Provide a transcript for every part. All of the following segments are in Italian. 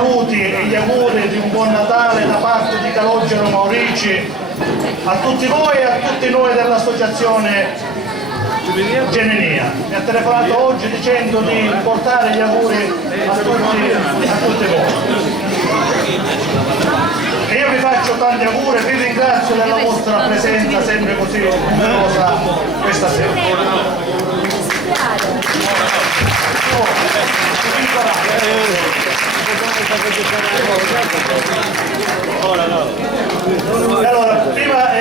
saluti e gli auguri di un buon Natale da parte di Calogero Maurici a tutti voi e a tutti noi dell'associazione Genenia. Mi ha telefonato oggi dicendo di portare gli auguri a tutti voi. E io vi faccio tanti auguri, vi ringrazio della vostra presenza sempre così numerosa questa sera. Allora, prima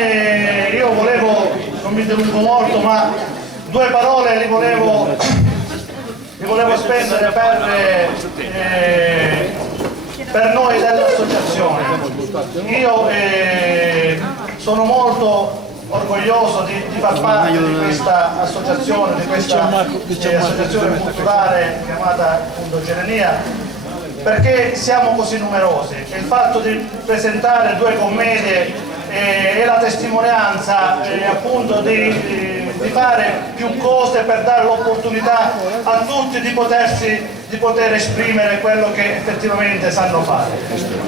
io volevo, non mi dilungo molto, ma due parole li volevo spendere per noi dell'associazione. Io sono molto orgoglioso di far parte di questa associazione, di questa associazione culturale chiamata appunto Genenia, perché siamo così numerosi. Il fatto di presentare due commedie è la testimonianza appunto di fare più cose per dare l'opportunità a tutti di poter esprimere quello che effettivamente sanno fare.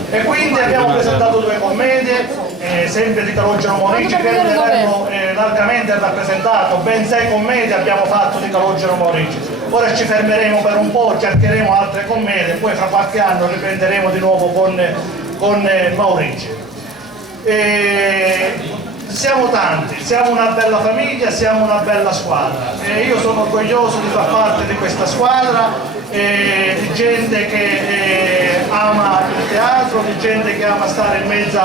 E quindi abbiamo presentato due commedie, sempre di Calogero Maurici, credo di averlo largamente rappresentato, ben 6 commedie abbiamo fatto di Calogero Maurici. Ora ci fermeremo per un po', cercheremo altre commedie, poi fra qualche anno riprenderemo di nuovo con Maurici. Siamo tanti, siamo una bella famiglia, siamo una bella squadra e io sono orgoglioso di far parte di questa squadra, di gente che ama il teatro, di gente che ama stare in mezzo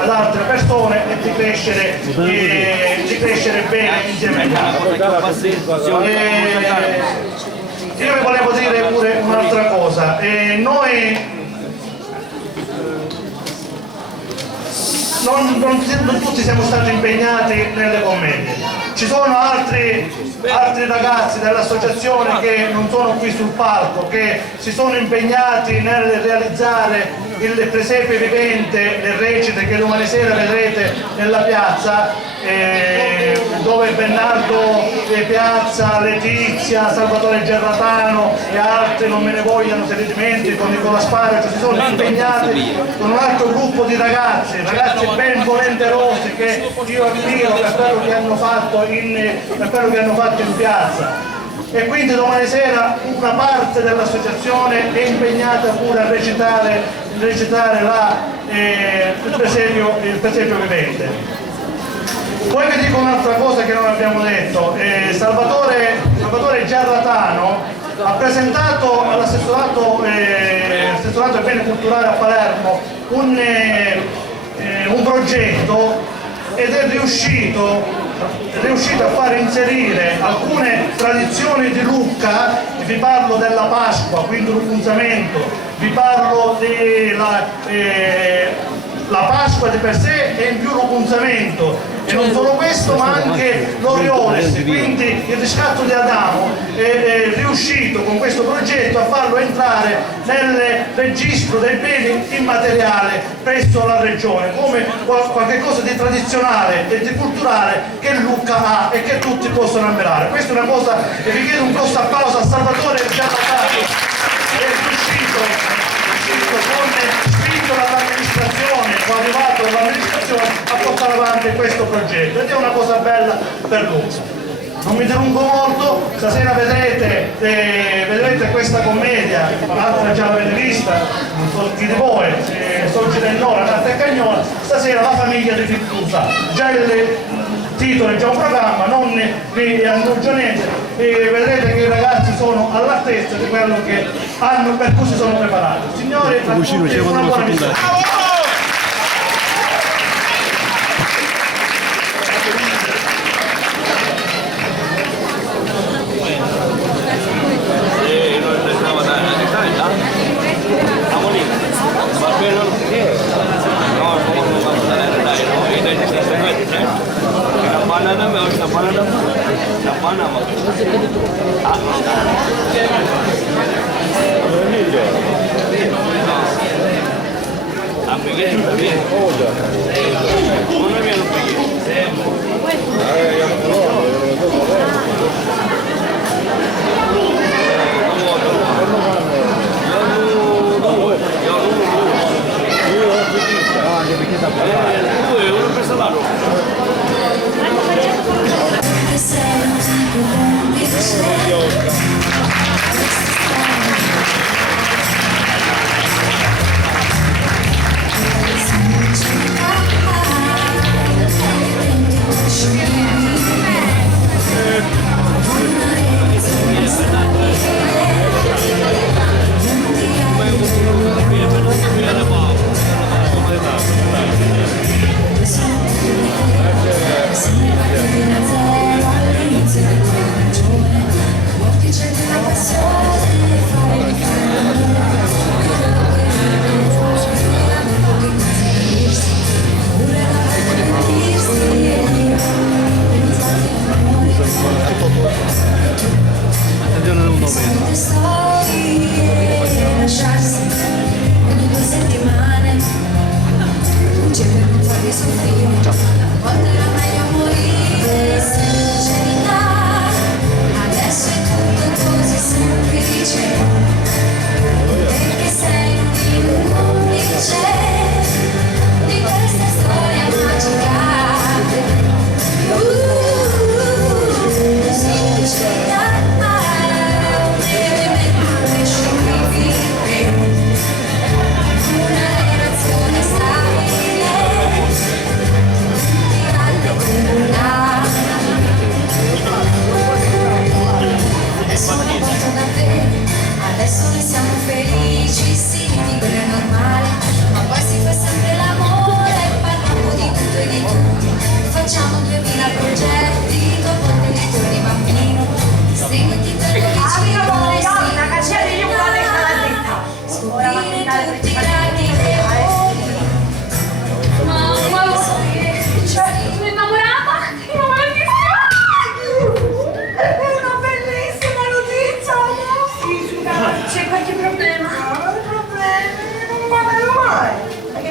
ad altre persone e di crescere bene insieme a loro. Io vi volevo dire pure un'altra cosa, noi non tutti siamo stati impegnati nelle commedie, ci sono altri ragazzi dell'associazione che non sono qui sul palco, che si sono impegnati nel realizzare il presepe vivente, le recite che domani sera vedrete nella piazza, dove Bernardo Piazza, Letizia, Salvatore Gerratano e altri, non me ne vogliano se li dimentico, Nicola Spara, si sono impegnati con un altro gruppo di ragazzi ben volenterosi che io ammiro per quello che hanno fatto in piazza. E quindi domani sera una parte dell'associazione è impegnata pure a recitare il presepio vivente. Poi vi dico un'altra cosa che non abbiamo detto. Salvatore Gerratano ha presentato all'assessorato ai beni culturali a Palermo un progetto ed è riuscito a far inserire alcune tradizioni di Lucca. Vi parlo della Pasqua, quindi l'upunzamento, vi parlo della Pasqua di per sé e in più l'upunzamento, e non solo questo ma anche l'Orioles, quindi il riscatto di Adamo è riuscito con questo progetto a farlo entrare nel registro dei beni immateriali presso la regione come qualche cosa di tradizionale e di culturale che Lucca ha e che tutti possono ammirare. Questa è una cosa, e vi chiedo un grosso applauso a Salvatore Gerratano, che è riuscito con spinto dall'amministrazione, o arrivato dall'amministrazione a portare avanti questo progetto, ed è una cosa bella per Lucca. Non mi dilungo molto, stasera vedrete questa commedia, l'altra già l'avete vista, non so chi di voi, Sorgi del Nora, Nata e Cagnola, stasera La famiglia di Fittusa, già il titolo è già un programma, non vi annuncio niente, e vedrete che i ragazzi sono all'altezza di quello che hanno, per cui si sono preparati. Signori, a tutti una buona missione.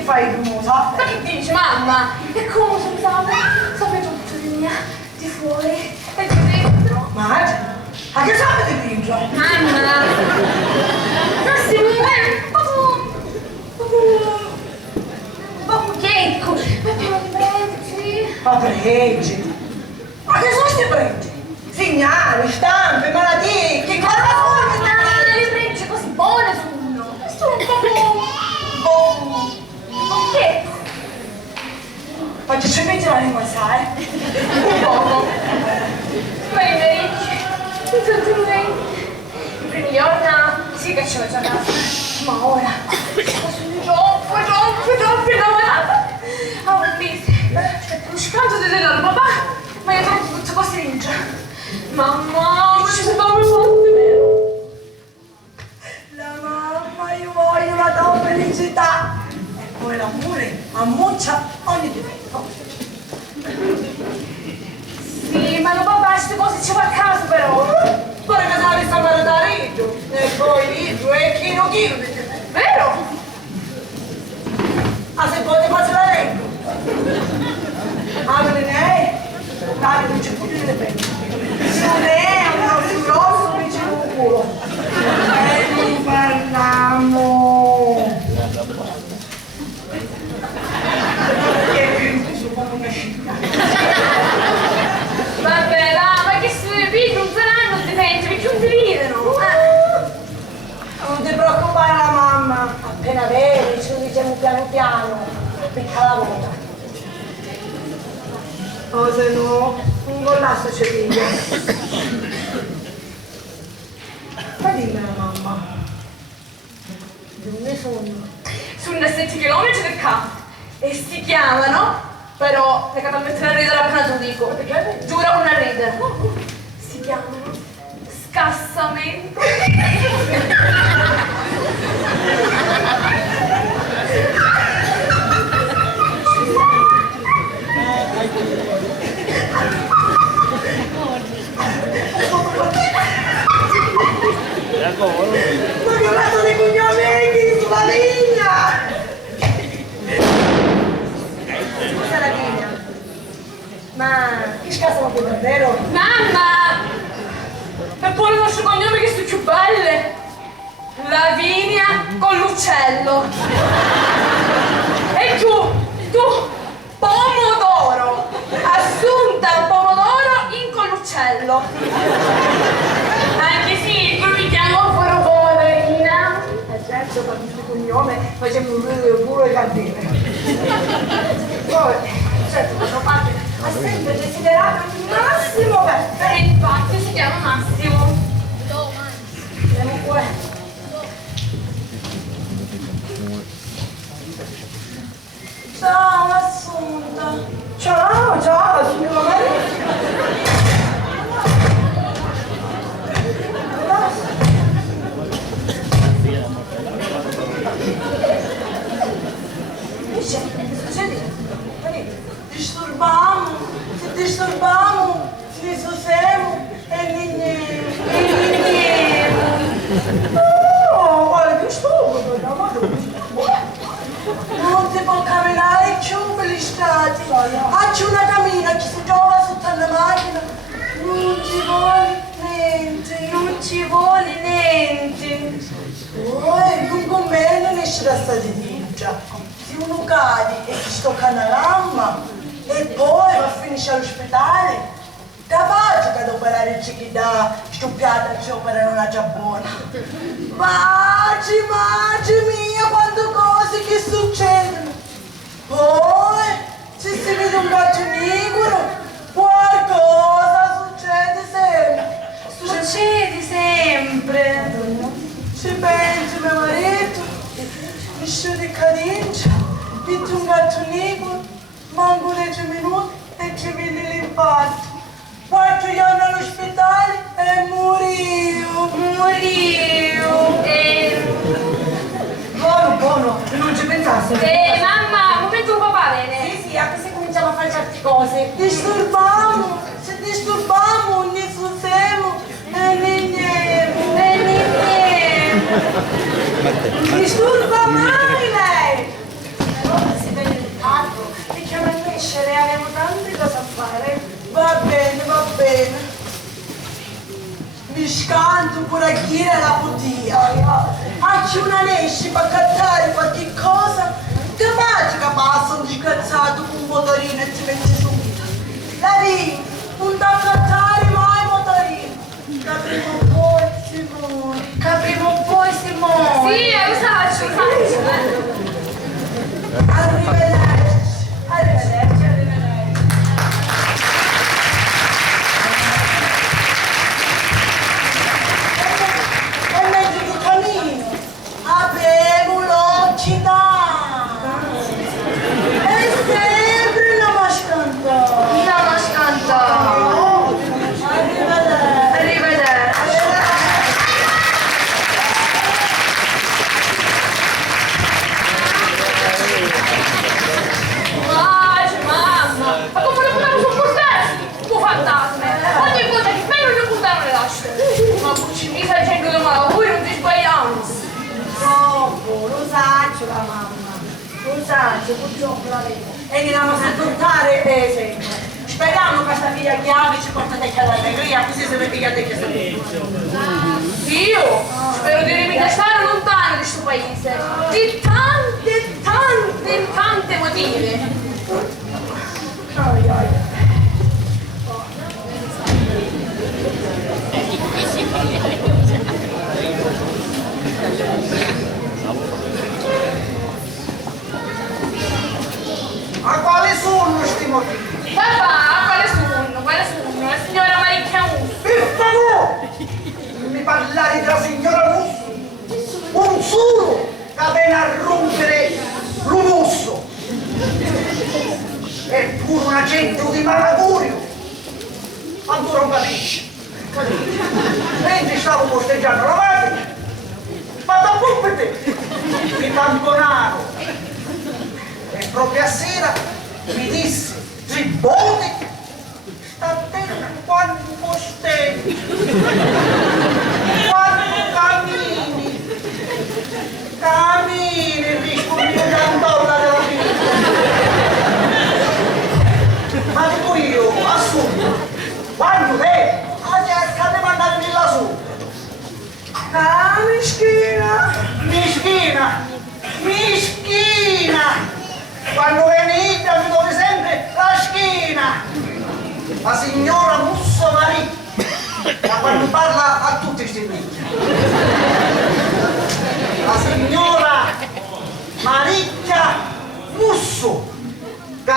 fai famosa? Ma che dici, mamma? È come se sapete tutto di mia, di fuori e di dentro. Ma che sapete di dentro? Mamma! Massimo, Babbucchietto, ma piano di pregi. Ma pregi? Ma che sono questi pregi? Segnali, stampe, malattie, che cosa sono? Le pregi così buone sono. Sono un po' Babbucchietto. Ma ci metti la lingua, sai? Un poco. Prendere i primi giorni sì che ci ho già casa, ma ora sono troppo innamorata. Ho visto lo scanto delle loro papà, ma io trovo tutte cose in già. Mamma, ci sono forte, vero? La mamma, io voglio la tua felicità. E poi l'amore ammuccia ogni difetto. Sì, ma dopo queste cose ci va a caso però. Poi casale sta guardando Riggio. E poi Riggio e chino Vero? Ah, se poi ti faccio la leggo. Ah, non è? Dai, non c'è più di le penne. Non è uno furioso vicino al culo. E non parliamo. Che più come una scicca. Vabbè, ma che se ne non saranno difetti, più di ridano. Non ti preoccupare la mamma. Appena vedi, ci lo diciamo piano piano. Picca la volta. O se no, un gollasso c'è figlio. Ma dimmi la mamma. Dove sono? Sono 7 km del campo e si chiamano, però è totalmente una ridere appena te lo dico, giuro una ridere. Si chiamano scassamento. Ma che mazzo di cognomi sulla vigna! Scusa la vigna, ma che scassano più davvero? Mamma! E poi il nostro cognome che sono più belle! Lavinia con l'uccello! E tu, pomodoro! Assunta pomodoro in con l'uccello! Anche sì, io mi chiamo Pomerina! E certo, per questo cognome facciamo un puro e candele. Poi, certo, questa parte ha sempre desiderato il massimo per E te. infatti si chiama Massimo! Andiamo qua. Ciao Assunta. Ciao, signora Maria. Disturbamo, ci sosiamo e niente. Oh, guarda che stupido, non si può camminare più per le strade. C'è una cammina, ci si trova sotto la macchina. Non ci vuole niente. Poi non conviene nesce da sta di dincia. Se uno cade e si stocca la gamba e poi va a finire all'ospedale, capace che ad operare il cichidà, stuppiata ci operano una già buona. Maggi mia, quante cose che succedono. Poi, se si vede un gatto nigro, qualcosa succede sempre. Succede sempre! Ci pensi, mio marito, mi scioglie cadencia, metti un gatto nigro, manco 10 minuti e ti viene l'impatto. 4 giorni all'ospedale e morivo. Buono, non ci pensassi. Mamma, un momento un po' va bene. Sì, anche se cominciamo a fare certe cose. Disturbamo, se disturbamo, ne sussiamo e niente. Disturba mai lei! crescere, abbiamo tante cose a fare. Va bene, va bene. Mi scanto pure a chi la potia. Facci una nesci per cattare qualche cosa. Che magica passa un discazzato con un motorino e ti metti subito. La vita, non da cattare mai motorino. Caprimo poi, Simone. Caprimo poi, Simone. Sì, lo faccio. Arrivederci. Arrivederci. E mentre che cammino, avevo l'occhità. E sempre la mascantata. Andiamo a scantare. Arrivederci. Arrivederci. Mamma! Ma come lo potevamo sopportare? Un fantasma! Ogni volta che spero non puntare le lascio! Ma mi fai certo domani, voi non ti sbagliamo! Troppo, lo saggio la mamma. Lo saggio, purtroppo la vedo. E andiamo a portare sempre. Speriamo che questa figlia chiave ci porta te all'allegria, così se vedi che te che sei. Io spero di rimanere lontano da questo paese! Di tante motive! Ai, ai. Ma quali sono sti motivi? Papà, quale sono? La signora Maricchia Musso! Per favore! Non mi parlare della signora Musso! Un solo che viene a rompere l'umusso! Eppure una gente di malaugurio! Ancora un capisce! Mentre stavo posteggiando la macchina, ma da un per te! Mi tamponavo! E proprio a sera mi disse, Tribone, sta attento quando posteggi, quando cammini, rispondi un dollaro della vita. Ma dico io, assunto, quando devi, cerca di mandare di lassù. Ah, mischina! Mischina! Quando venite mi dove sempre la schina! La signora Musso Marì, da quando parla a tutti questi amici. La signora Maricchia Musso, che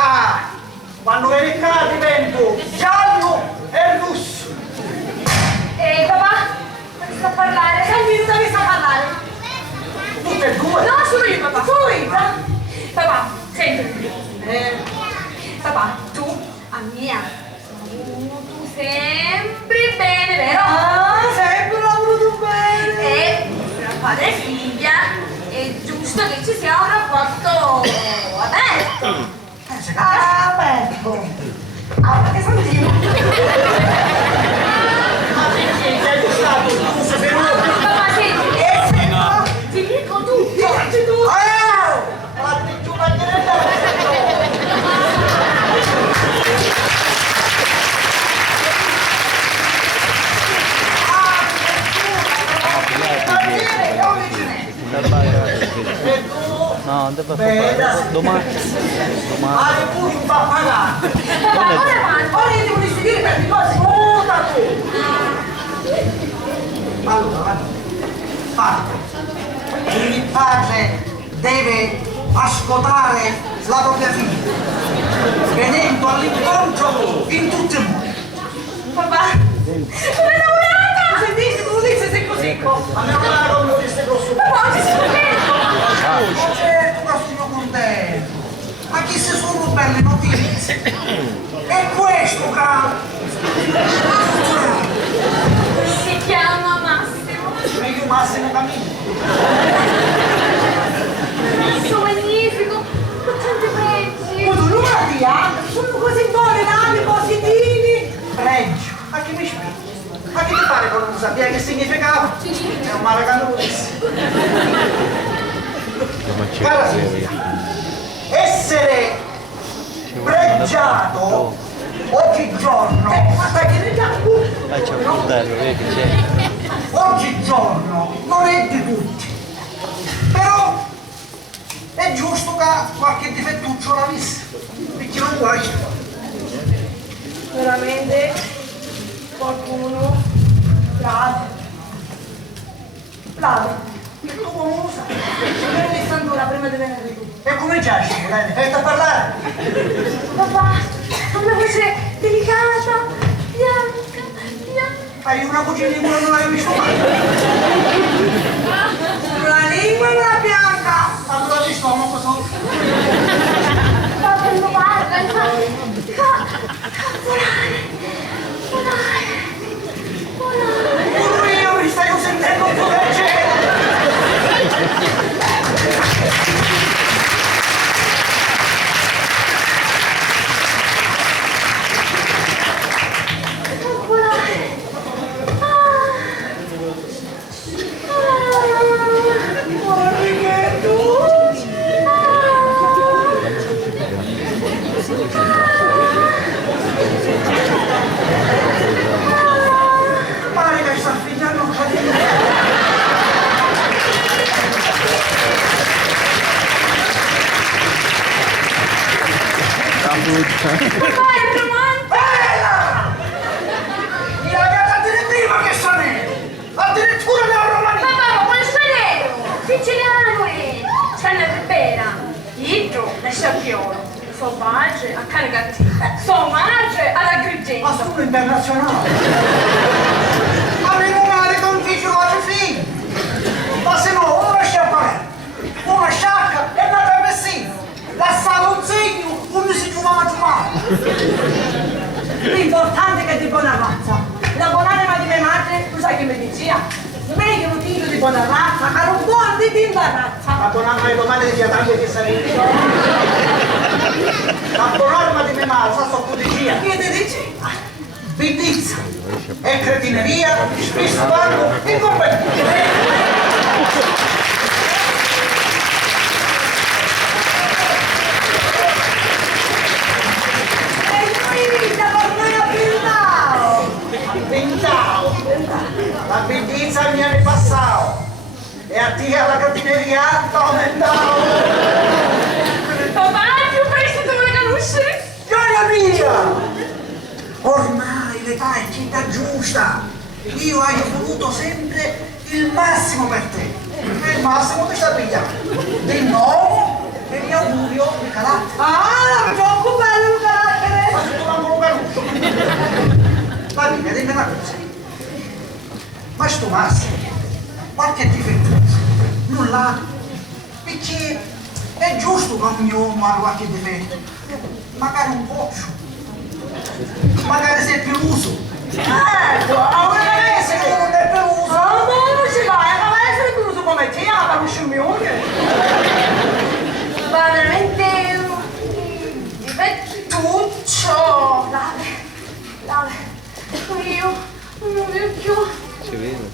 quando viene qua divento giallo e russo. Papà, ma ti sto a parlare? Senti, mi sta a parlare? Tutte e due. No, sono io, papà. Sono io. Papà, senti. Papà, tu, a mia, tu sempre bene, vero? Ah, sempre l'ho voluto bene! E tra padre e figlia è giusto che ci sia un rapporto aperto. Ah, Berto! Ah, ma che sentivo? Ma perché sei stato chiuso per Papà, senti. E se no? Ti dico tutto. Dici tu. Fatti giù la diretta. No, non deve fare domani. Hai pure un pappagallo. Papà, ora avanti. Ora io devo decidermi per di cose! Scusa tu. Allora, padre. Il padre deve ascoltare la propria figlia, venendo all'incontro in tutti i modi. Papà, sono innamorata. Sentite, tu dici se è così! Ma meno male non lo disse grosso. Papà, oggi sono contento. Certo che sono contento. Ma chi se sono belle notizie? E questo caro. Si chiama Massimo. Meglio Massimo Camillo. Sono magnifico. Con tanti pregi. Ma tu non guardi, sono così buoni, nani, positivi! Pregio. Ma che mi spieghi? Ma che ti pare che non sappia che significava? È un male che non lo disse. Cara figlia, essere mangiato oggigiorno. Aspetta, che Là c'è un coltello, vedi che c'è. oggigiorno non è di tutti, però è giusto che qualche difettuccio la vista, perché non guai. Veramente qualcuno Plave. E tu come lo sai? Io mi stanno prima di venire tu. E come già ci vuole? Fai a parlare? Papà, ha una voce delicata, bianca. Hai una cucina di quello non l'hai visto mai? Una lingua e una bianca. Allora di stomaco sono. Papà non parla, infatti. Volare. Pure io mi stai sentendo un po' del cielo. Pare che sta finendo un Papà è romantico. bella! Mi ragazza addirittura che sono addirittura nella Romania! Papà, ma quale spedero? Siciliano è. C'è bella. Io, la sciapiolo. Selvagge, a cane cattivo. Selvagge, alla Ma grigenza. sono internazionale! Avevo male con chi ci vuole figli! Ma se no, una sciacquarella, una sciacca e una travestina! Lasciavo un segno, uno si trovava L'importante è che è di buona razza. La buonanima di mia madre, tu sai che mi diceva? Meglio un figlio di buona razza, che un buon di bimba razza. La buona mai domani di Adaglia che sarebbe. La buona di mia madre, sa so cudicia. Che ti dici? Biddizza e cretineria, spesso vanno in compagnia. La biddizza mi ha ripassato e a te alla cretineria aumentavo. Papà, più presto te lo conoscere? Gioia mia! Ormai l'età è città giusta. Io ho voluto sempre il massimo per te. E il massimo ti sta pigliando. Di nuovo e mi augurio di carattere. Ah, troppo bello il carattere! Ma se tu non lo capisco. Va bene, dimmi una cosa. Ma sto massimo, qualche difetto, nulla. Perché è giusto che ogni uomo ha qualche difetto. Magari un boccio. Magari sei peluso. Ecco, a una Se tu non è peluso. ma non ci vai, ma vai a essere chiuso come te, la conosciumione. Ma veramente un difettuccio. Lave. Io, un vecchio. Si vede.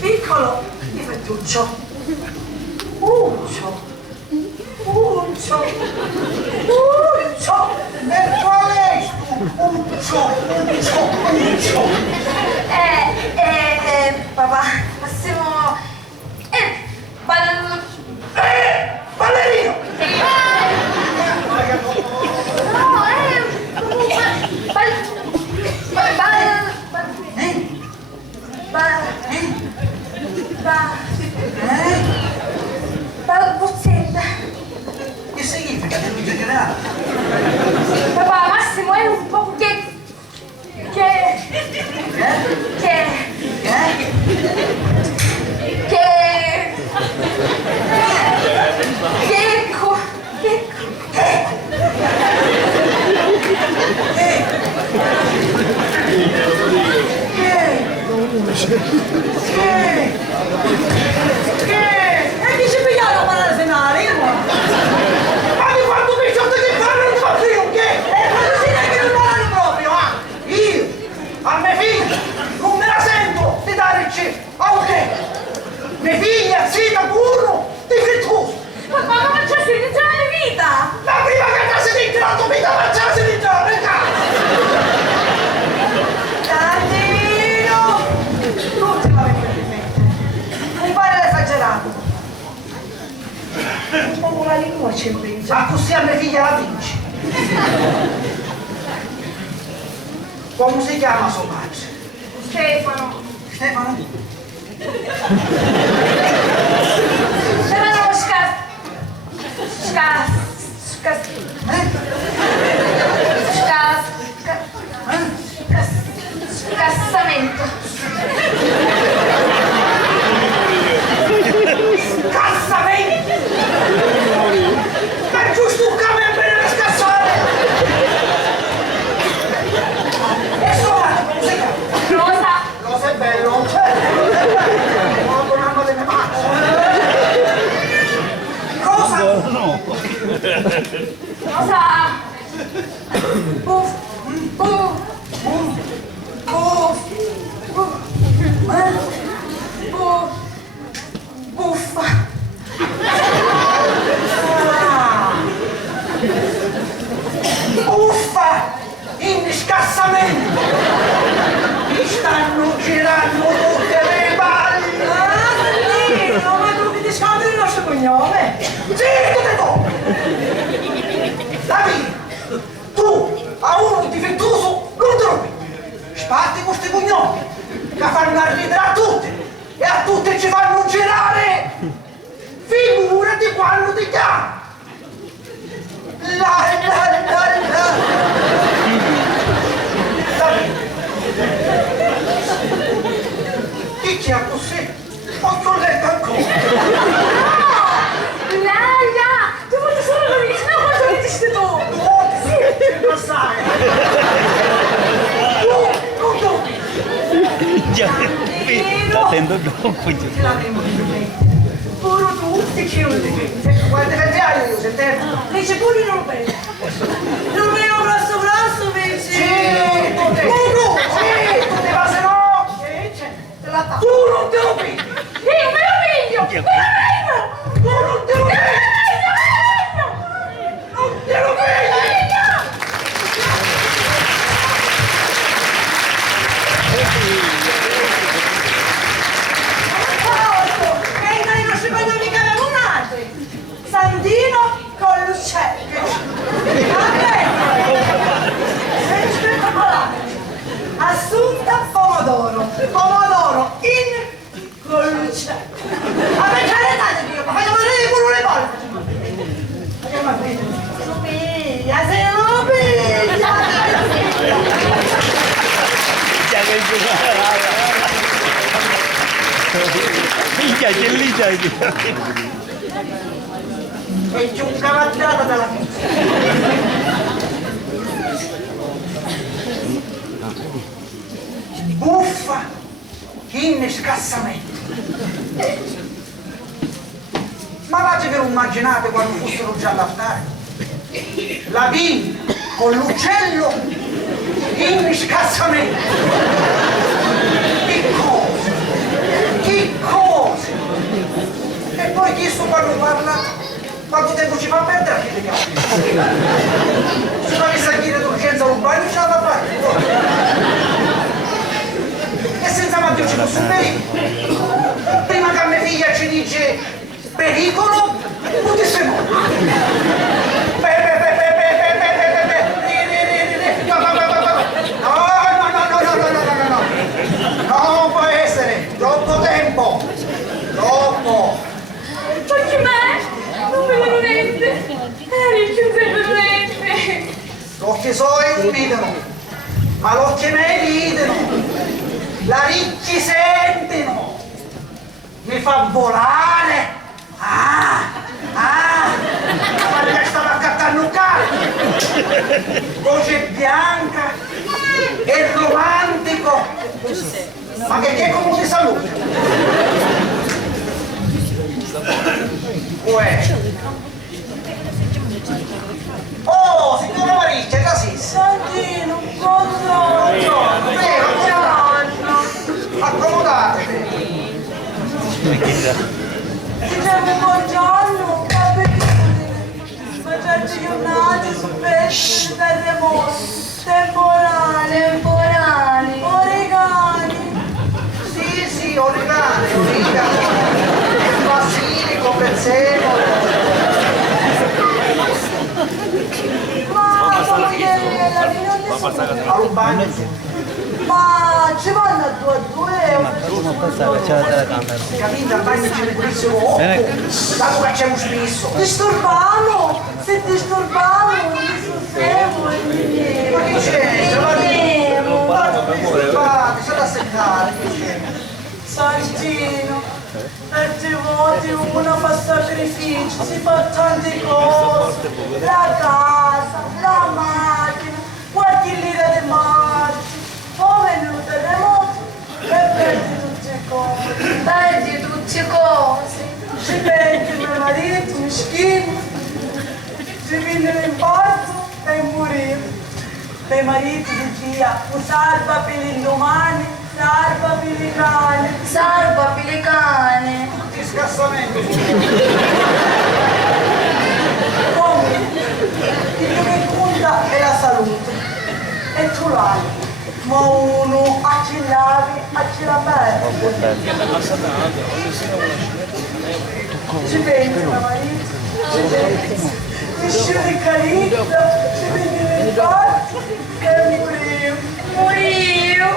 Piccolo difettuccio. Uccio. E qual è sto Uccio? Papà, passiamo. Ballerino! No, comunque. Bozzetta. Che significa che non generale? Papà, Massimo è un po' che Che? Un po' la lingua ci invece. Ma così a mia figlia la vinci. Come si chiama suo padre? Stefano. Stefano? Stefano Scassamento. Cassamento! Ma è giusto un camion per le scassare! E suo padre come si chiama? Rosa. Rosa è bello, certo! Ma con una delle mani! Rosa! No. Rosa. Buff. Buff. Buffa. Uffa! In scassamento! Mi stanno girando tutte le balle! Santino, ma tu ti scambi il nostro cognome? Zitto te tu! Davide, tu a uno difettoso non trovi! Sparti questi cognomi che fanno ridere a tutti e a tutti ci fanno girare! Figurati quando ti chiamo! La. Chi c'è così? Non t'ho letto ancora! Laia, ti voglio solo lo dici, no, quanto lo dici tu? Oh, sì, ci passare! Non dubbi! Già, sta attento dopo. Puro tu, ti chiudi. Quante fette hai io, se te? Dice pure non lo vedo. Non vedo grosso, vedi? Sì, tu te va se no! Te la tappo. Tu non te lo pigli! Io me lo piglio! Me lo prendo! Tu non te lo pigli! Non te lo pigli! E noi non ci vogliamo mica avevamo Sandino con l'uccello. Assunta pomodoro in con l'uccello. Ma per carità di Dio, ma facciamo vedere pure le volte. Facciamo vedere. Lo piglia, se lo piglia. Già che minchia, c'è lì già. E c'è un cavagliata dalla pizza. Buffa in scassamento. Ma l'avete che lo immaginate quando fossero già all'altare? La vigna con l'uccello in scassamento. Che cose! Che cose! E poi chi sto quando parla? Quanto tempo ci fa perdere a chi ti capi? Se non mi sa dire d'urgenza un bagno ce la fa fare. E senza Matteo ci posso bere. Prima che a mia figlia ci dice pericolo, tu ti sei morto. No, non può essere, troppo tempo. Troppo. Perché me? Non vedo niente. Eri chiuso niente. L'occhio suoi ridono, ma l'occhio miei ridono. La ricchi sentono. Mi fa volare. Guarda che stava a caccannuccare. Voce bianca e romantico. Ma che come ti saluta? Uè. Oh, signora Mariccia, così. Santino, buongiorno. Accomodatevi. Diciamo buongiorno, capitani. Ma certo giornate spesse, terremoti, temporali, origani. Sì, origani. Basilico, prezzemolo. a rubare. Ma ci vanno a 2 Ma come passare? C'è la telecamera. Capito? Al bagno ce ne dissero 8. Dato che c'è un spesso. Disturbano! Se disturbano, non sosteniamo. Ma che c'è? Guarda, c'è da seccare, che c'è? Santino, tante volte uno fa sacrifici, si fa tante cose, la casa, la macchina, qualche lira di marci, poi viene un terremoto e perdi tutte le cose. Perdi tutte cose. Ci perdi il mio marito, mischino, ci viene l'imparto e morire. Per marito di Dio, salva per l'indomani, salva per i cani. Salva pelicane. Che scassamento. Come? Il che conta è la salute. E tu l'hai. Ma uno a chi lavi, a chi la perde. Ci pensi, mio marito? Ci pensi? Ti scende carizza, ci vedi il parto e morio. Morio.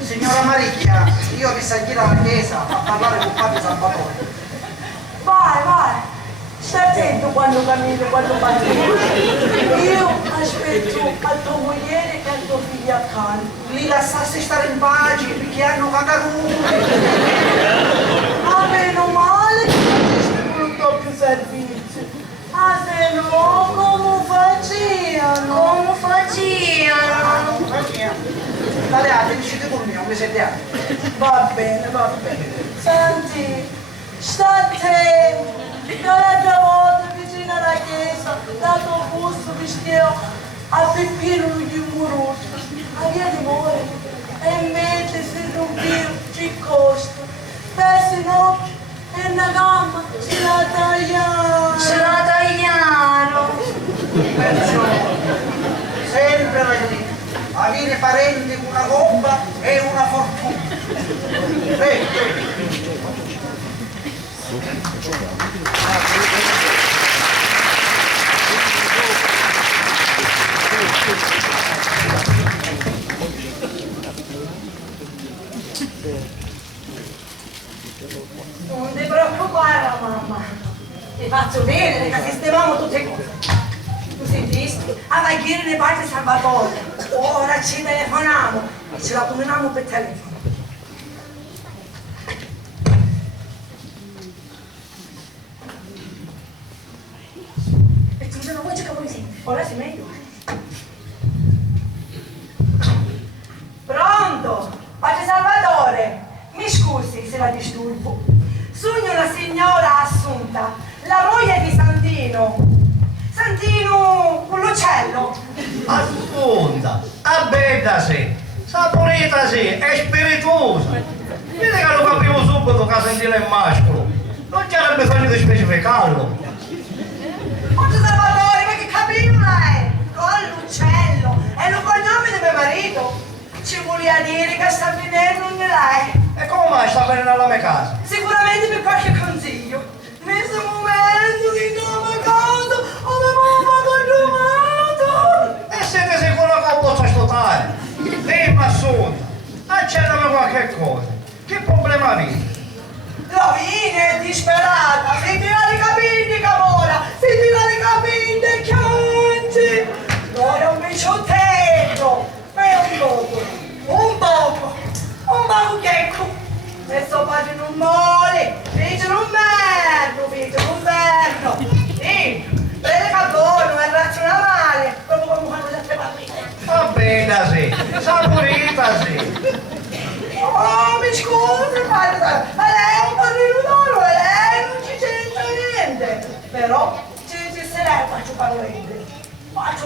Signora Maricchia, io vi seguirò alla chiesa a parlare con Padre Salvatore. Vai, vai. Stai attento quando cammini, quando parti. Io aspetto a tua moglie e a tuo figlio accanto. Li lasciassi stare in pace perché hanno cagaruto. Ah, meno male che faceste un doppio servizio. Ah, se no, come facevano? Come facevano? Dalle altre uscite con me, non mi siete altri. Va bene, va bene. Senti, sta attento. L'altra volta vicino alla chiesa, dato busto vestito a Peppino di Muruto, a via di More, e invece se non più ci costa. Beh, se no, è una gamba, ce la tagliamo. Ce la tagliano. Perciò, sempre lì, avere parenti con una gomma e una fortuna. Non ti preoccupare, mamma. Ti faccio vedere che sistemiamo tutte cose. Tu sentisti? A Vaghiri ne parte Salvatore. Ora ci telefoniamo e ce la combiniamo per telefono. E tu non vuoi giocare come sempre? Ora si meglio. Pronto? Padre Salvatore? Mi scusi se la disturbo. Sogno una signora Assunta, la moglie di Santino. Santino con l'uccello. Assunta, bella sì, saporita sì, è spiritosa. Vedi che lo capivo subito che Santino è maschio. Non c'era bisogno di specificarlo. Padre Salvatore, ma che capivo lei? Con l'uccello. È il cognome di mio marito. Ci voleva dire che sta venendo in lei. E come mai sta venendo alla mia casa? Sicuramente per qualche consiglio. In questo momento di nuova casa avevamo consumato. E siete sicuri che posso ascoltare? Dimmi Assunta, accennami qualche cosa. Che problema avete? Lavinia è disperata, si tira le capite, Camora, si tira le capite, chianti. Ora un picciottello, e un poco checco. E sto facendo un mole, fece un merlo, e prende cabone, è razionale, proprio come quando le bambine. Va bene sì, saporita sì. Oh, mi scusi, padre, ma lei è un padrino d'oro e lei non ci c'entra niente. Però, se lei faccio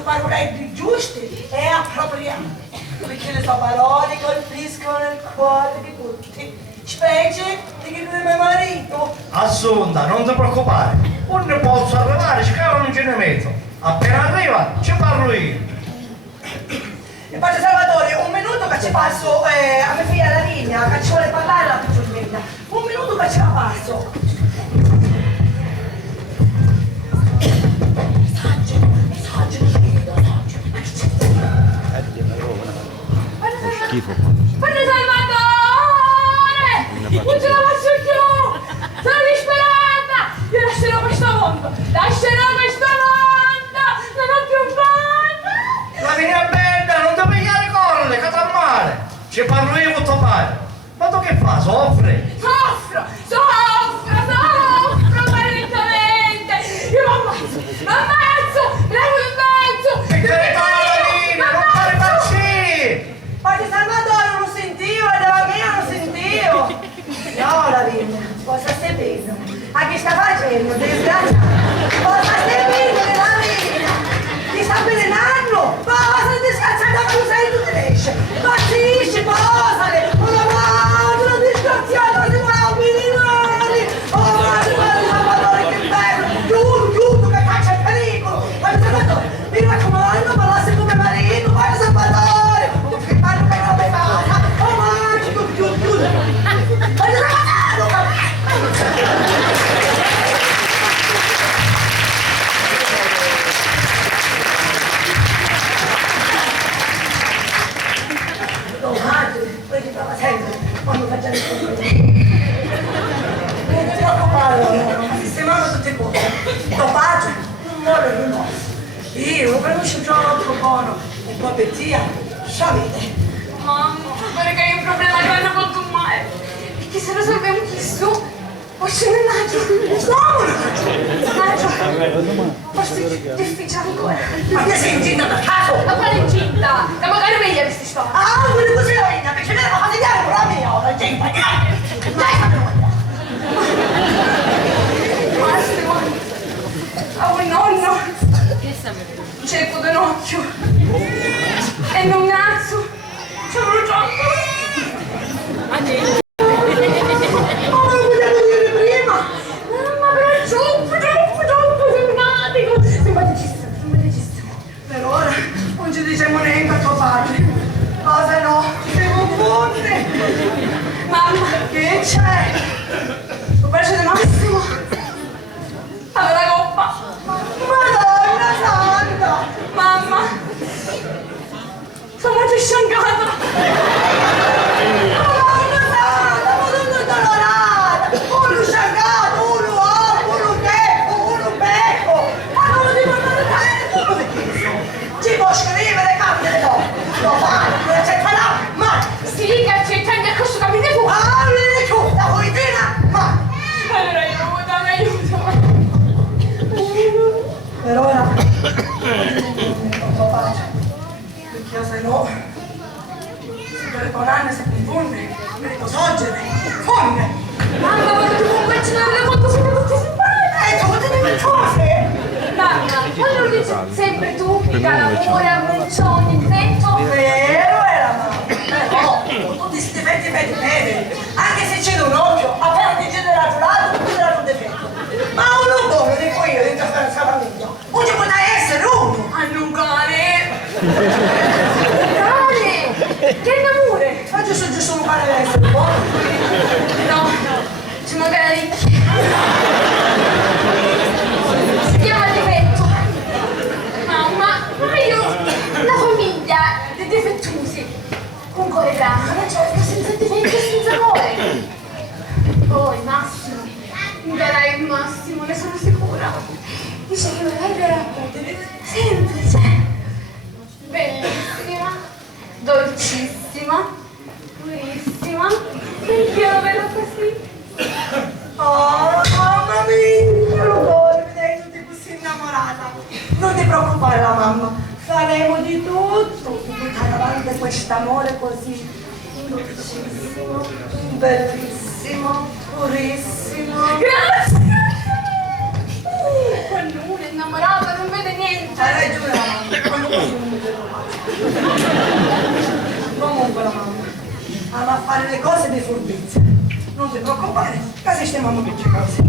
parolette giuste e appropriate, perché le sue parole colpiscono il cuore di tutti, specie di chi non è mio marito. Assunta, non ti preoccupare, non ne posso arrivare, scalo non ce ne metto. Appena arriva, ci parlo io. E padre Salvatore, un minuto che ci passo a mia figlia Lavinia, che ci vuole parlare la picciolina. Un minuto che ce la passo. Messaggio. schifo. Padre Salvatore! Non ce la faccio più! Sono disperata! Io lascerò questo mondo! Lascerò questo mondo! Non ho più voglia! La mia bella, non ti pigliare colle, che sta male. Ci parlo io con tuo padre. Ma tu che fa? Soffre? Soffro parentemente! Io m'ammazzo! Mi levo in mezzo! Che carità, Lavina, non fare pazzire! Padre Salvatore, non lo sentivo, della mia non sentivo. No, Lavinia, cosa stai pensando? A che sta facendo, disgraziato? Cosa stai pensando, Lavinia? Ti sta avvelenando? Ma cosa ti scazzata a usare tutte le esce? Pazzisci, posale! Una mano, una disgraziata, si vuole avvelenare! Oh, Padre Salvatore, che bello! Chiudo, che caccia il pericolo! Padre Salvatore, mi raccomando, parlassi come marito, Padre Salvatore! Che fanno che non mi basta! Oh, magico, chiudo! Padre Salvatore! Oh, madre, poi ti trova sempre quando facciamo il compleanno. Non ti preoccupare, ho sistemato tutte le cose. Tuo padre non muore di morte. Io lo conosco già un altro buono e poi per tia, sapete. Mamma, guarda che hai un problema che hanno fatto male. Perché se lo salviamo questo, forse non nato. Forse è difficile ancora. Ma che sei incinta per caso? Ma quale incinta? Da magari meglio questi storie. Ah, vuole così la vigna, perché lei la fa vedere con la mia, la gente. Dai, Massimo. Oh nonno. Cerco d'un occhio. E non nazzo. C'è un troppo. ma lo vogliamo dire prima? Mamma, però è troppo simpatico. Simpaticissimo. Per ora non ci diciamo neanche a tuo padre. Cosa no? Ti confondi? Mamma, Che c'è? lo bacio di Massimo. Aveva la coppa. Madonna santa! Mamma, sono molto sciancata. Madonna santa! Madonna dolorata! Uno sciagato, uno alto, uno becco, uno becco! Ma non lo devo andare bene tutto di questo! Ci può scrivere, cambiare dopo! Lo fai, non accetterà mai! Si dica che c'è a questo cammino tu. Ah, vieni tu, la politina, mai! Allora aiuto. Per ora perché se no si deve tornare se confonde merito sorgere fonde Mamma, voglio tu convencionare quanto sono tutti simpatici. e tu te ne cose Mamma, quando lo dici sempre tu, mi dà l'amore, avvencioni, difetto. vero era mamma però con tutti questi difetti vedi anche se c'è un occhio appena ti genera giurato tu genera un difetto ma uno buono dico io dentro questa famiglia non ci potrà essere uno Allungare. Cane, che amore. ma giusto un cane deve essere buono No, ci manca la ricchia. Si chiama difetto. Mamma, ma io, la famiglia dei difettuosi, con cuore grande, certo, senza difetti e senza cuore. Poi Massimo, mi darai il massimo, ne sono sicura. Dice che vorrai veramente semplice, bellissima, dolcissima, purissima, perché lo vedo così. oh mamma mia lo vuole vedere tutti così innamorata non ti preoccupare la mamma faremo di tutto per portare avanti quest'amore così dolcissimo bellissimo purissimo Grazie! Quando uno è innamorato non vede niente. hai ragione la mamma quando così non mi vedo mai comunque la mamma ama fare le cose di furbizia non ti preoccupare che sistemiamo tutte le cose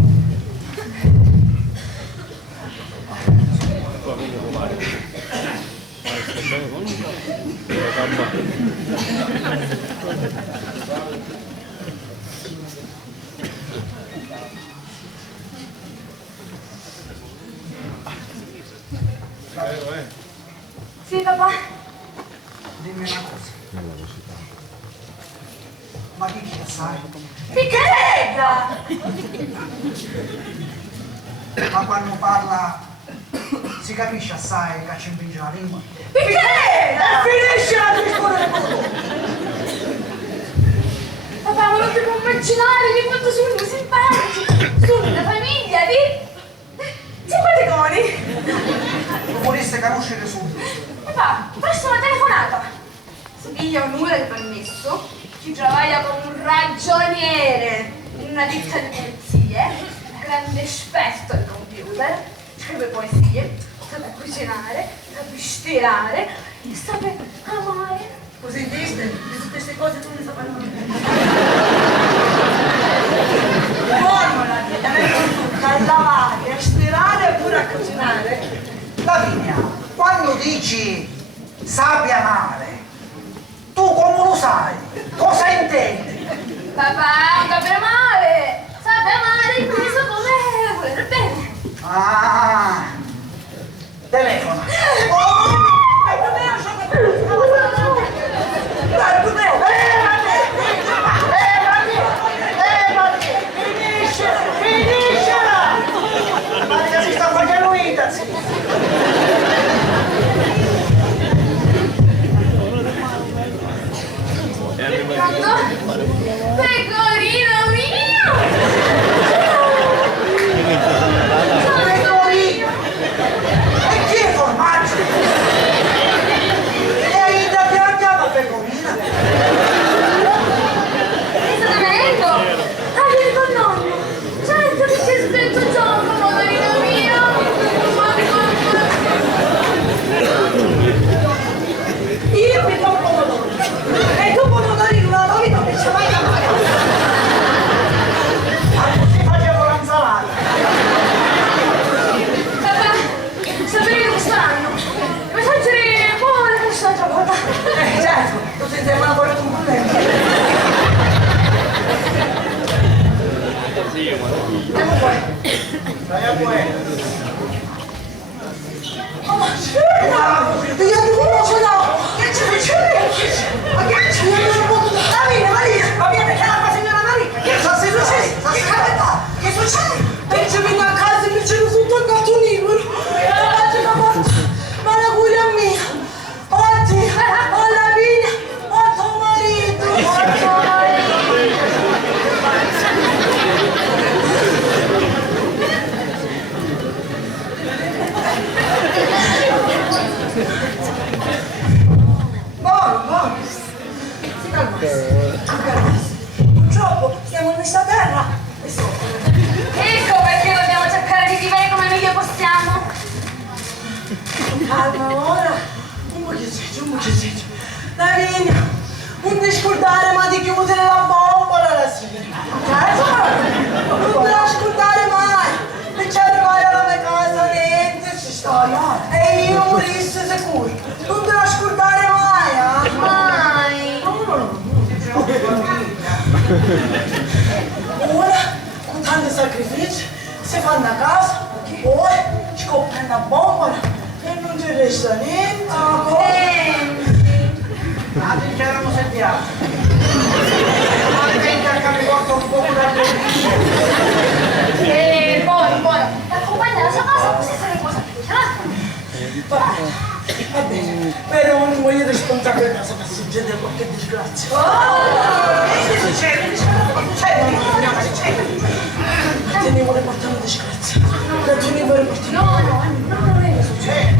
Sì, papà. dimmi una cosa sai? Piccarella! Ma quando parla si capisce assai che ci impinge la lingua. Piccarella! Finisce la discussione! Papà, ma non ti può immaginare di quanto sono simpatici! Sono una famiglia di simpaticoni! Tu vorresti conoscere subito. Papà, presto una telefonata! Si piglia un numero di permesso, chi lavora come un ragioniere in una ditta di pulizie, grande esperto di computer, scrive poesie, sape cucinare, sape stirare e sape amare. Così viste? Di tutte queste cose tu ne saprai buono la vita, a lavare, a stirare e pure a cucinare. Lavinia, quando dici sapi amare, tu come lo sai? Cosa intendi? Papà, non sape amare! Sape amare inteso come voler bene! Ah, telefona. Finiscela! Maria si sta facendo un'itazi. Pecorino mio! Pecorino! E chi è formaggio? E hai da piangere pecorina? Mi state venendo? Ah, vieni con nonno! Certo che c'è spento gioco, pomodorino mio! Io mi do un pomodoro e tu pomodorino una novità che ci vai a fare. Così facevo l'insalata. Papà, sapete come saranno? Mi faccio buona questa giocata! Certo, tu sei sempre una cosa un problema. Andiamo fuori! Vai a buono. Io ti conosco da... Che ci succede? Ma che ci succede? Maria, ma viene che la signora Maria? Che succede? Che capita? Che succede? E ci viene a casa e mi c'è tutto il gatto libero. Ma la cura mia. Oggi ho la vita, ho tuo marito. Buono. Si calmassi. Purtroppo siamo in questa terra e soffro. Ecco perché dobbiamo cercare di vivere come meglio possiamo! Calma ora, un pochettino. Lavinia, non ti scordare ma di chiudere la bombola la sera. Certo, non te la scordare mai. E ci arrivare alla mia casa niente si sta. E io morissi sicuro. Non te la scordare mai, Mai! Ora, con tanti sacrifici, si fanno a casa, poi scopre una bombola e non ci resta niente. Ah, c'erano sentiamo. Ma diventa che mi porta un po' da Buono! Accompagna la sua casa può essere cosa Va bene, però non voglio riscontrare per casa che succede qualche disgrazia. Che succede? Te ne vuole portare una disgrazia. Te ne vuole portare. No, è succede!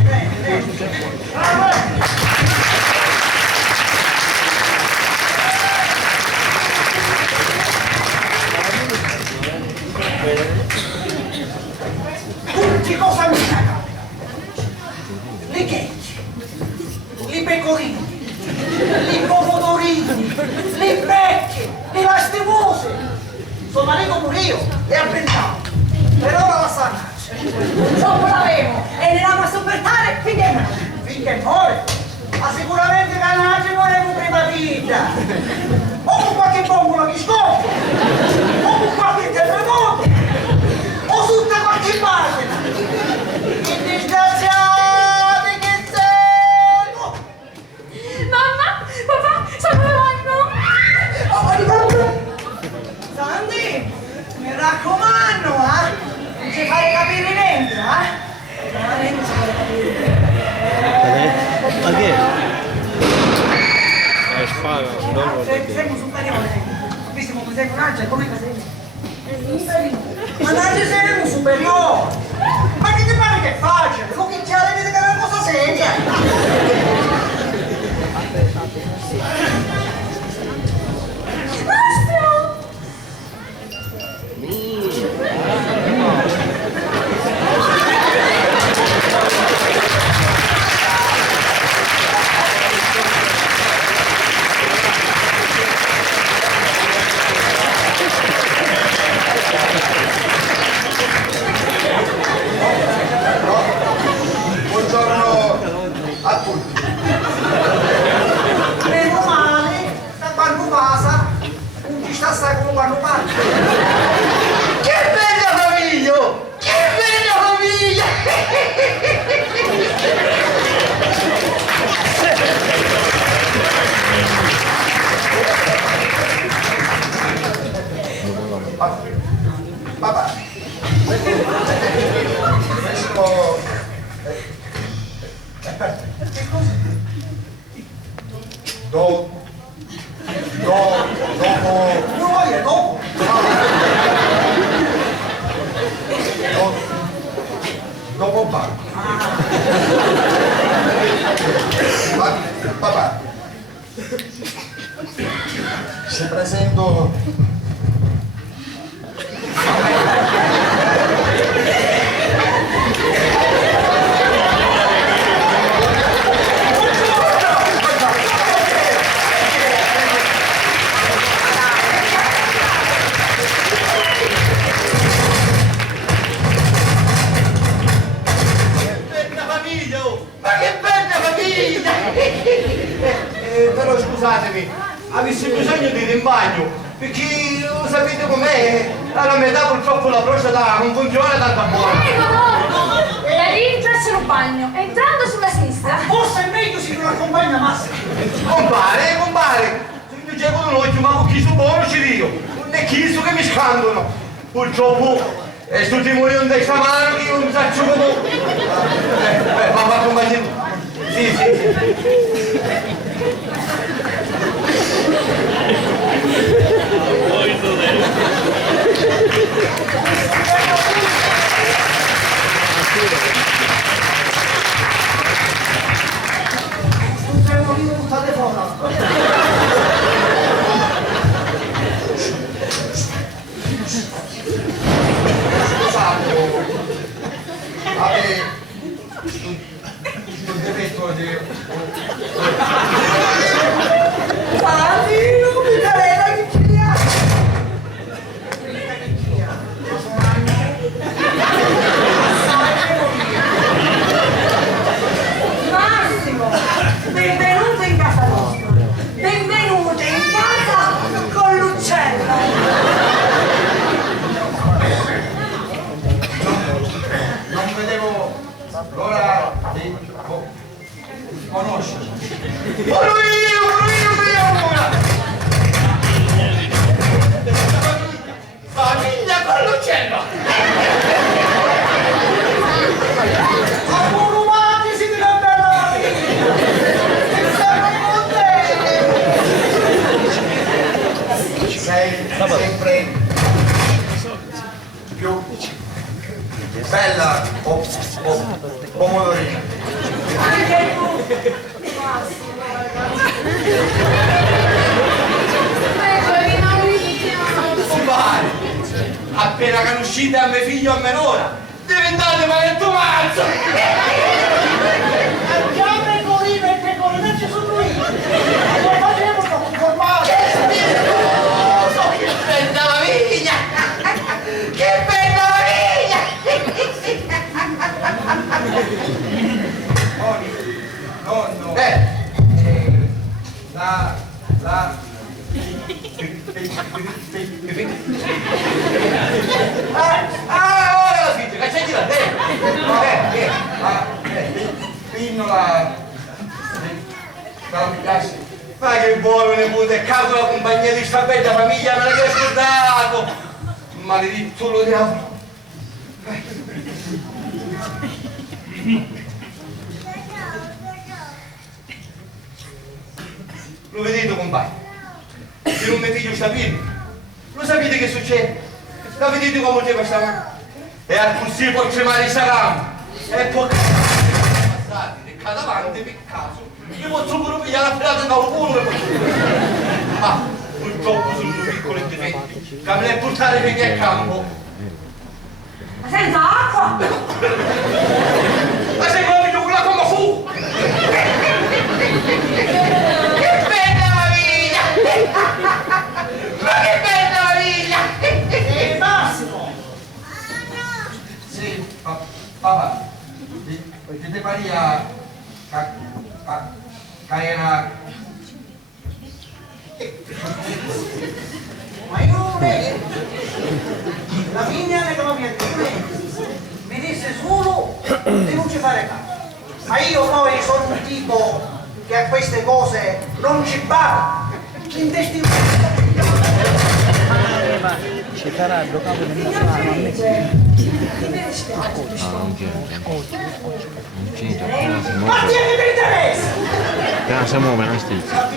Tutti cosa mi cagano? Le ghecchie, i pecorini, i pomodorini, le becche, le lastimose. Sono marito pure io e appentato. Per ora la sanaccia. Dopo l'avevo e ne andiamo a sopportare finché muore. Finché muore. Ma sicuramente canaccia muore con prima vita. O con qualche bombola che scoppia, o con qualche terremoto, o su da qualche parte. Che disgraziati che siamo! Mamma! Papà! Sono vanno! Oh, Ma che? Spaga, dopo. Siamo superiori. Visto come sei un angelo, come sei? Ma non ci sei un superiore! Ma che ti pare che è facile? Lo che chiaro vede che è una cosa seria! Buongiorno a tutti. Meno male, da quando passa, non ci sta assai come quando parte. Che bella famiglia! Che bella famiglia! Papà. Questo... Dopo... Non voglio, dopo. Dopo banco. Papà. Si presento... Però scusatemi, avessi bisogno di rimbagno, perché sapete com'è? Alla metà purtroppo la prostata non funziona tanto buona. La rientra sul bagno, entrando sulla sinistra. Forse è meglio se non accompagna Massimo. Compare, se c'è con noi, ma con chi su buono ci dico, non è chi su che mi scandano. Purtroppo, è sto timore non sta mano che io non faccio come... ma accompagni... Sì. Massimo, benvenuto in casa nostra. Benvenuto in casa con l'uccello. Non vedevo l'ora di conoscere. Buono io ora! Famiglia con l'uccello! Accumulati si deve bella Sei sempre più bella pomodorina. Anche tu, Massimo, Compare, appena che uscite a mio figlio a menora, diventate paletto mazzo! già pecorino e pecorino ci sono io. Non facciamo troppo formale. Che bella famiglia! Che bella famiglia! Nonno, ora la figlia, cacciati da te! Pinnola, ma che buono nipote, caso la compagnia di sta bella famiglia, me l'hai scordato! Maledetto lo diavolo! Lo vedete, compagno? Se non mi figlio sta pieno, lo sapete che succede? La vedete come c'è questa mano? E al così può tremare sta gamba. E poi passate, e cade avanti per caso. Io posso pure pigliare la pelata da un culo. Ma purtroppo sono due piccoli difetti che me ne portare perché a campo. Ma senza acqua? Ma sei come con la come fu? Che bella meraviglia! Ma che bella meraviglia! Massimo! Sì, papà, ti te paria caena... Ma io non vedo. La figlia è come mi disse solo di non ci fare caso. Ma io poi sono un tipo che a queste cose non ci bada. L'intestino... Ci saranno capo di Ma ti è che mi interessa? non si muove una stizza.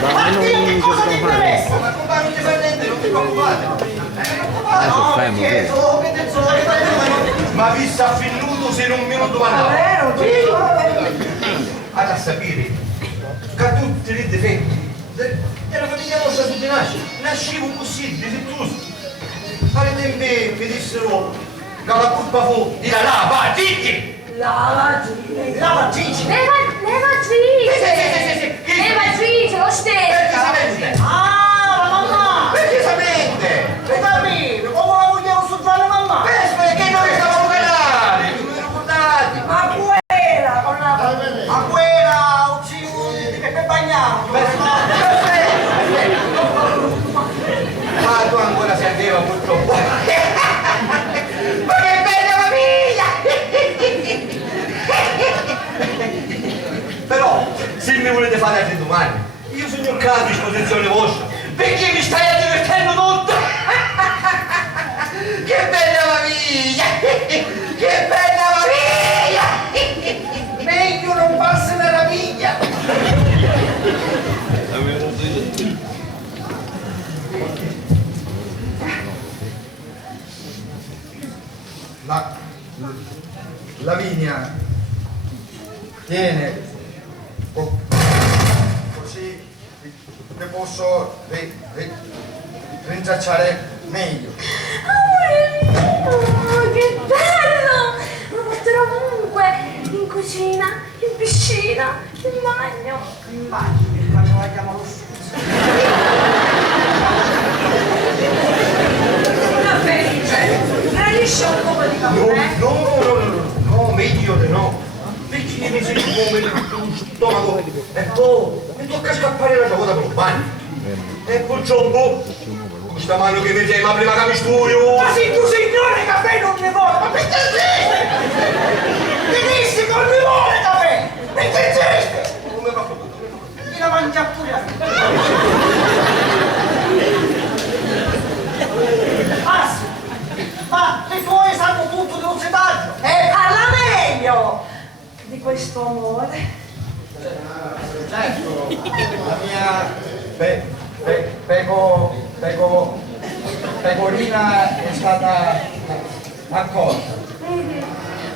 Ma dimmi cosa ti interessa? Ma compagno non ti fa niente, non ti preoccupate. No, chiedo, che te so, che Ma vi sta finito se non mi non domandavo. A sapere che tutti i difetti della famiglia nostra tutti nascevo così, difettoso. Alle tempi mi dissero che la colpa fu di la lavatrice. lavatrice. Lavatrice! Sì. Lavatrice, lo stesso! Precisamente. Ah, la mamma! Precisamente. Hai capito? Come la vogliamo sottrarre la mamma? Perché noi siamo penali, non mi ricordate. Ma quella, con la... Ma quella, uccisi, che bagniamo. Ma tu ancora si ardeva purtroppo. Ma che bella famiglia! Però, se mi volete fare altre domande, io sono qua a disposizione vostra, perché mi stai divertendo tutto! Che bella famiglia! Che bella famiglia! Meglio non passa meraviglia. Lavinia tiene così ti posso rintracciare meglio. Oh, che bello! Lo porterò ovunque, in cucina, in piscina, in bagno. In bagno, quando la chiamo lo stesso. Una felice! Tradisce un po' di caffè? No, meglio di no. Perché mi sento come un stomaco e poi mi tocca scappare la giocata per un bagno. E purtroppo, questa mano che mi tiene, ma prima che mi studio. Ma se tu signore caffè non ne vuole, ma perché esiste? Mi dissi che non ne vuole caffè! Perché esiste? Come va? Mi la mangia pure a me. Passi! Ma le tue sanno tutto dello sedaggio! Parla meglio di questo amore. Certo, la mia pecorina è stata accolta.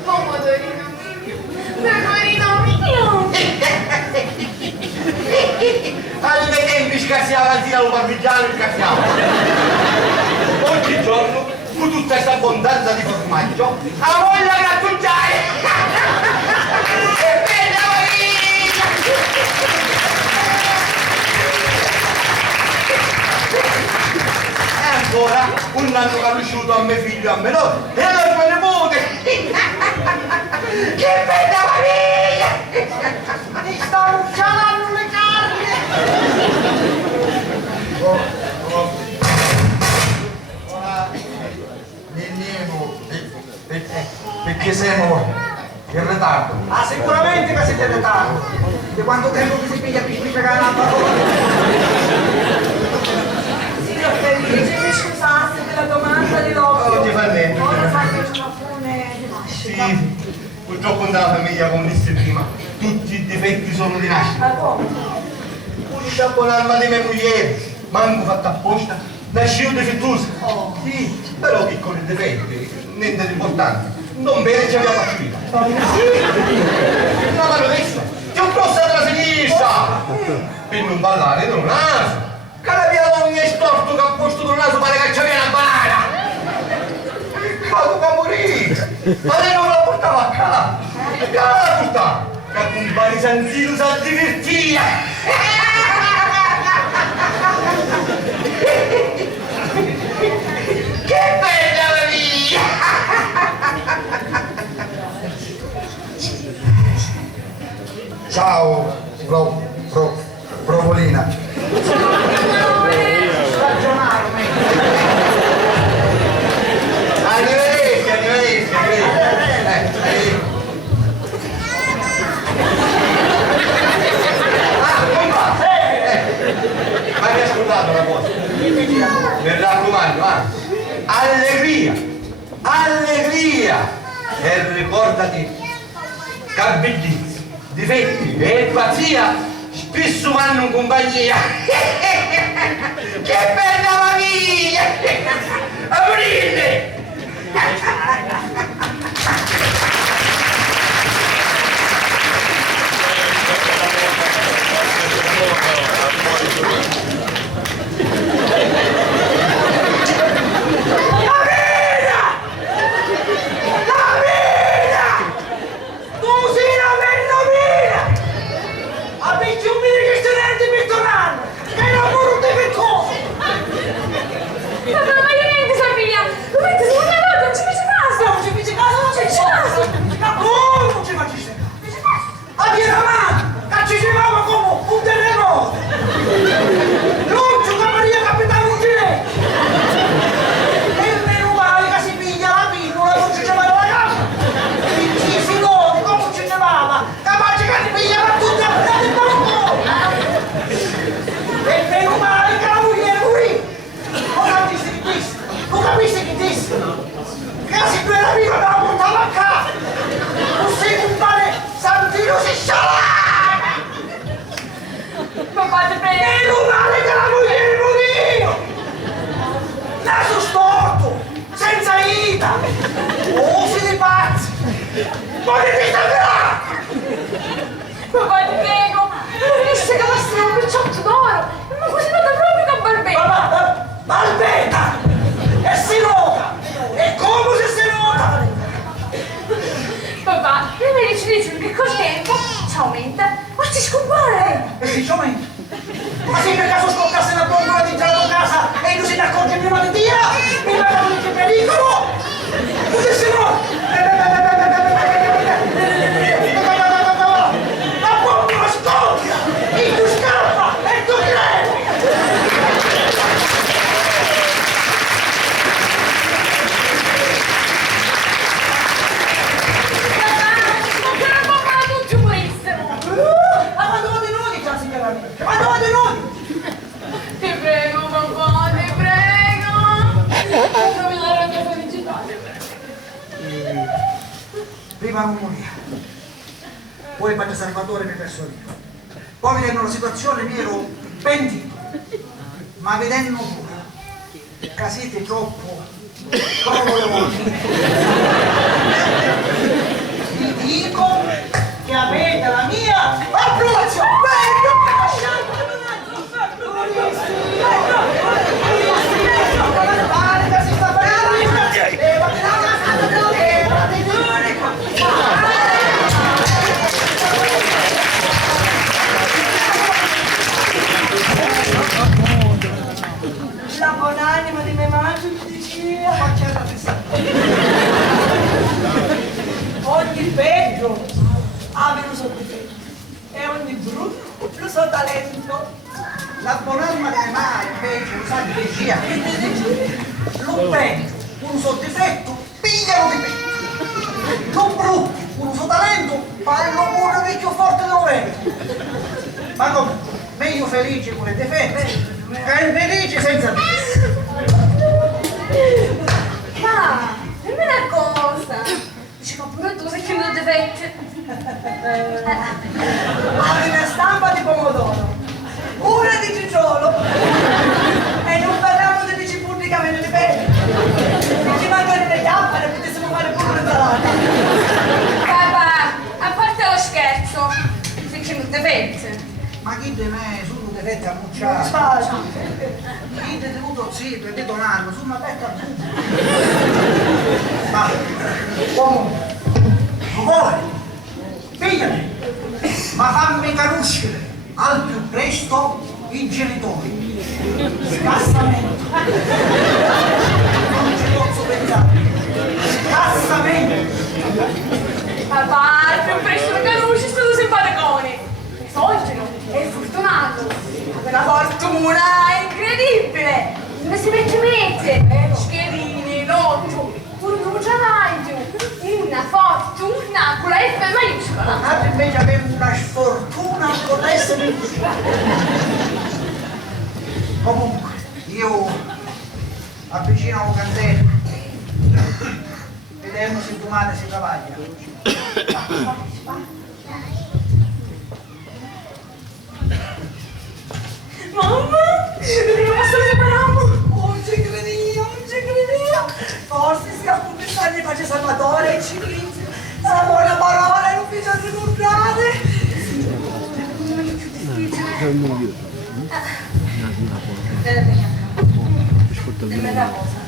Pomodorino mio, pecorino mio! Ai miei tempi scassiava il tiro parmigiano il cacciavo. Oggigiorno, con tutta questa abbondanza di formaggio, a voglia grattugiare! Che bella famiglia! E ancora un anno conosciuto a mio figlio e a menore, e allora mio nipote! Che bella famiglia! Mi stanno ucciando le carni! Ora veniamo perché siamo in ritardo. Ah, sicuramente che siete in ritardo! Di quanto tempo che si piglia qui per la parola? Signor Felice, mi scusasse della domanda di Locchio. Non ti fa niente. Voglio farmi una fune di nascita. Sì, purtroppo nella famiglia, come dissi prima, tutti i difetti sono di nascita. Ma come? Unica buona arma di mia moglie, manco fatta apposta, nascivo difettosa. Sì, però piccoli difetti, niente di importante. Non bene ci abbiamo facilità. La mano destra, più grossa della sinistra. Per non ballare non naso. Che la via ogni è storto che ha posto del naso pare che c'è una banana. Capo da morire. Ma lei non la portava a casa. Che la portava? Che compare Sanzino sa divertire. Che bella Maria! Ciao, Provolina. Arrivederci. Compa! Ma mi ha ascoltato una cosa? Mi raccomando, allegria! E ricordati che bellezza, difetti e pazzia spesso vanno in compagnia. Che bella famiglia! Aprile! Ma se per caso scoppiasse una bombola di gelato a casa e non se ne accorge prima di dire, mi manda un pericolo! Così se no! La bombola scoppia! E tu scappa! E tu credi! Prima non morire, poi Padre Salvatore mi persuadiva. Poi vedendo la situazione mi ero pentito, ma vedendo voi, che siete troppo provolevoli, vi dico che avete la mia approvazione. La buonanima di mia madre mi diceva, ma c'è la testa. Ogni peggio ha un suo difetto e ogni brutto lo suo talento. La buonanima di mia madre invece lo sa di regia. Lo peggio, un suo difetto, pigliano di petto. Lo brutto, un suo talento, fallo pure vecchio forte dove. Ma come? Meglio felice con le difetti che infelice senza difetti. Ma, dimmi una cosa. Dici, ma pure tu sei chiuso difetti. una stampa di pomodoro, una di cicciolo e non parliamo di bici pubblicamente di pelle. Se ci mancano le chiappere potessimo fare pure un'insalata. Papà, a parte lo scherzo, perché non te pensi? Ma chi di me sono difetti a mucciare? Spazio. Chi di dovuto zitto e di donarlo, sono aperto a tutto. Ma, comunque, voi, figliami, ma fammi conoscere al più presto i genitori. Scassamento. Non ci posso pensare. Scassamento. Papà, il più presto che conosci sono simpaticoni. Esogeno e fortunato. Ha una fortuna incredibile. Non si mette, schierini, lotto, un giovanaggio, una fortuna con la F maiuscola. Altri invece avevo una sfortuna con l'S minuscola. Comunque, io avvicino un candello. Vediamo se domani si travaglia. Mamma, dobbiamo separarlo. Non ci credevo, non ci credevo. Forse si ha confessato di pace Salvatore e ci dice. Siamo una parola e non bisogna ricordare. Dimmi una cosa.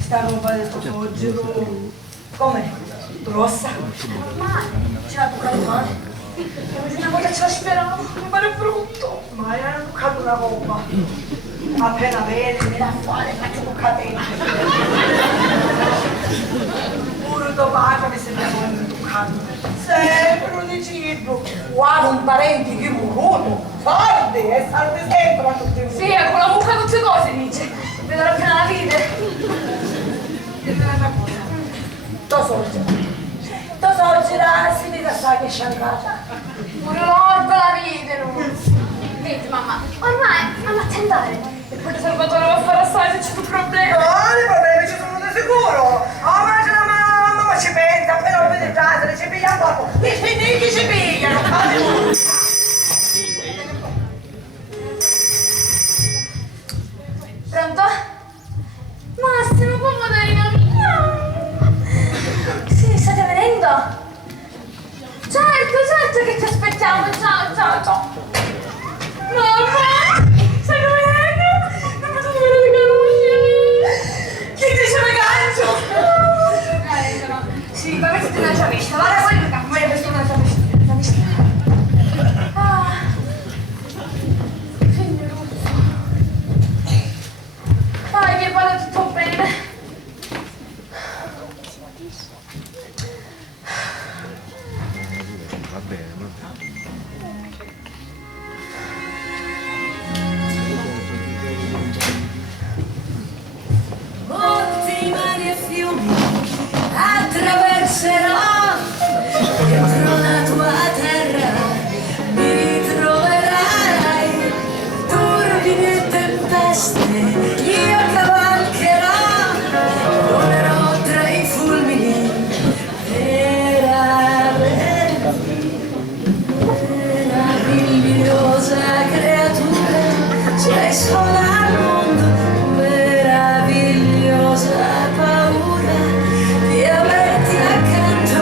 Sta roba del tuo soggiorno, com'è? Grossa? Ma ce l'ha toccato male. Una volta ce la speravo, mi pare brutto. Ma era toccato una roba. Appena vedi, mi da fuori, faccio un catena. Pure dopo mi sembra come toccato. Sempre un cibo. Guarda un parente che muoiono. Saldi, e saldi sempre a tutti i Sì, con la mucca tutte cose dice. Vedo appena la vide. Dimmi una cosa. Tu sorgi. Tu sorgi là, si dica sa che è sciancata. Pure l'orba la vide, non. Vedi mamma, ormai andate a andare. E poi Salvatore va a fare assai se c'è un problema. Quali problemi ci sono di sicuro? Oh, ma c'è la mamma, ma ci pensa, appena lo vede già, se ci piglia poco. I finiti ci pigliano, Pronto? Massimo, pomodorino mio! Sì, state venendo? Certo che ti aspettiamo, ciao! Mamma! Stai venendo? Non posso vedere di conoscere! chi dice No. Sì, poi mettete una giavista, guarda poi il capo, questo è una giavista. Ah! Figlio Ruzzo! Dai, che vada tutto bene! Va bene. Monti, mari e fiumi attraverserò dentro la tua terra, mi ritroverai, turbini e tempeste, io cavalcherò, volerò tra i fulmini, meravigliosa creatura, sei sola al mondo, meravigliosa paura di averti accanto,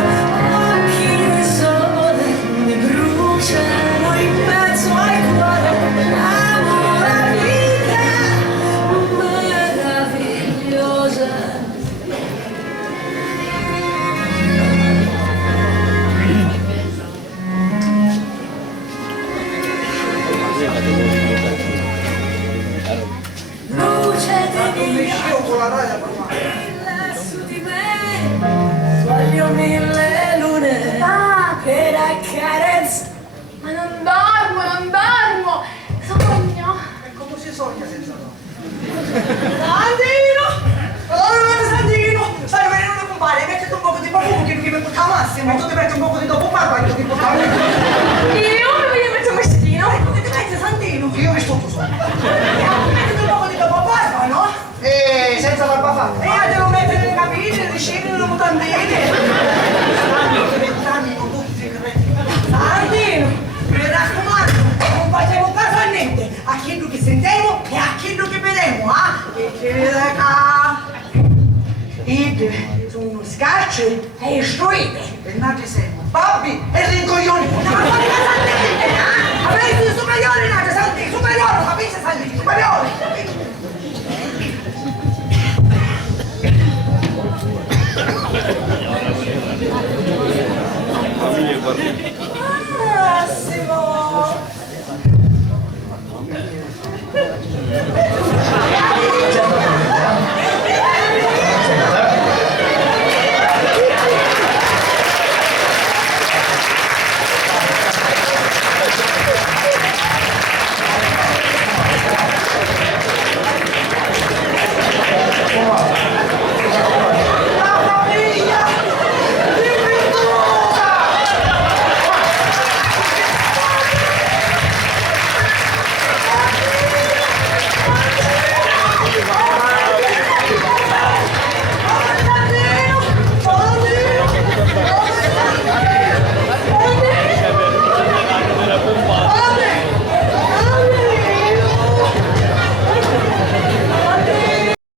occhi di sole mi bruciano in mezzo al cuore, amo la vita meravigliosa. Luce di Con la raia per su di me, voglio mille lune per accarezza. Ma non dormo! Sogno! E come si sogna senza no? Sandino! Allora, Sandino! Stai venendo compare, mettete un po' di profumo che mi butta massimo. E tu ti metti un po' di dopo parla, io ti porto Io mi voglio mettere un vestitino! Che ti metti, Sandino? Io mi sto solo. Mettete un po' di dopo barba, no? E senza barba fatta. E io devo mettere le capite, le scene, le mutandine. Stanno diventando tutti cretini. chi che sentiamo e a chi che vediamo, e ci vede che sono scacci e istruite. E nati siamo babbi e rincoglioni. Avete i superiori, nati, santi, superiori, capisci, santi, superiori. Famiglia guarda.